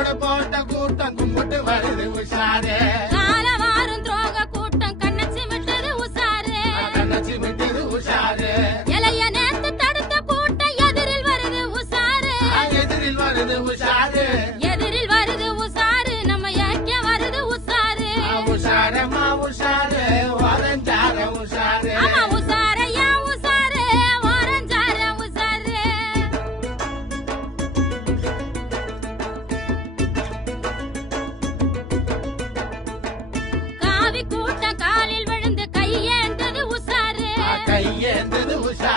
கூடு போட்ட கூட்டம் கும்பிட்டு வருது உஷாரே. காலவாரும் துரோக கூட்டம் கண்ணச்சி விட்டது உஷாரே. கண்ணச்சி விட்டது உஷாரே. இளைய நேத்து தடுத்த கூட்டம் எதிரில் வருது உஷாரே. எதிரில் வருது உஷாரே. எதிரில் வருது உஷாரு. நம்ம ஏக்கே வருது உஷாரு. உஷாரமா உஷாரு.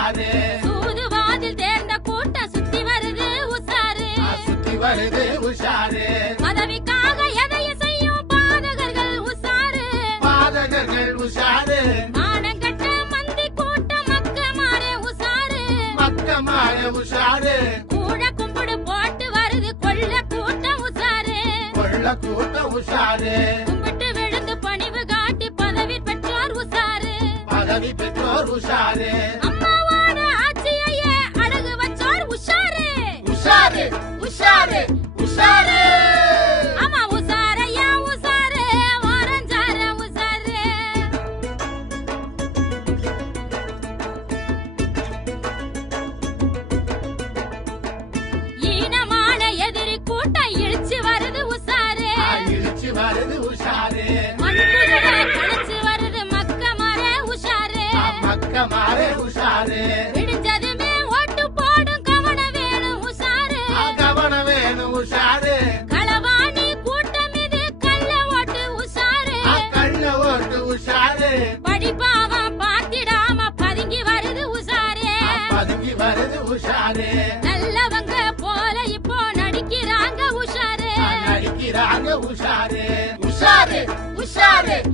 கையேந்தது உஷாரு சூதுவாதில் தேர்ந்த கூட்டம் சுத்தி வருது உசாரு சுத்தி வருது உஷாரு பதவிக்காக எதையும் செய்யும் பாதகர்கள் உசாரு பாதகர்கள் உஷாரு மானங்கட்ட மந்தி கூட்டம் மக்க மாற உசாரு மக்கமாய உஷாரு கூட கும்பிடு போட்டு வருது கொள்ள கூட்டம் உசாரு கொள்ள கூட்ட உஷாரு கும்பிட்டு விழுந்து பணிவு காட்டி பதவி பெற்றோர் உசாரு பதவி பெற்றோர் உஷாரு உஷாரு. விடிஞ்சதுமே ஓட்டு போடும் கவனம் வேணும் உஷாரு. கவனம் வேணும் உஷாரு. களவாணி கூட்டம் இது கள்ள ஓட்டு உஷாரு. கள்ள ஓட்டு உஷாரு. படிப்பாவம் பார்த்திடாம பதுங்கி வருது உஷாரு. பதுங்கி வருது உஷாரு. நல்லவங்க போல இப்போ நடிக்கிறாங்க உஷாரு. நடிக்கிறாங்க உஷாரு. உஷாரு உஷாரு.